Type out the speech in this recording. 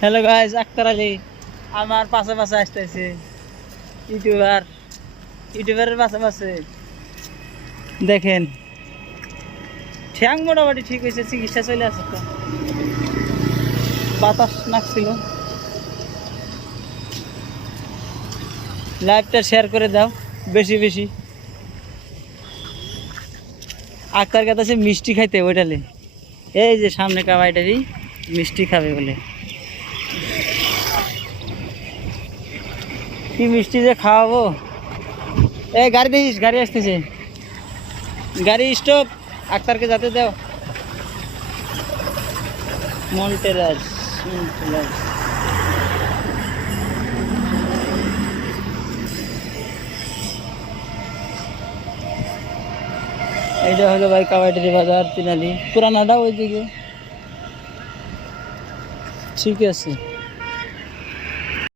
Hello guys, Akter Ali আমার পাশে পাশে আসতেছে। ইউটিউবারের পাশে পাশে দেখেন, ঠ্যাং মোটামুটি ঠিক হয়েছে, চিকিৎসা চলে আসে। তো বাতাস নাকছিল। লাইভটা শেয়ার করে দাও বেশি বেশি। আক্তার কাছে মিষ্টি খাইতে ওইটালে, এই যে সামনে কাবাইটারি মিষ্টি খাবে বলে। কি মিষ্টি যে খাওয়াবো। এই গাড়ি দিস, গাড়ি আসতেছে, গাড়ি স্টপ। আক্তারকে যেতে দাও। মন্টেরাজ মন্টেরাজ এইটা হলো ভাই কাবাইটারি বাজার, তিনালি পুরানাটা ওইদিকে। ঠিক আছে।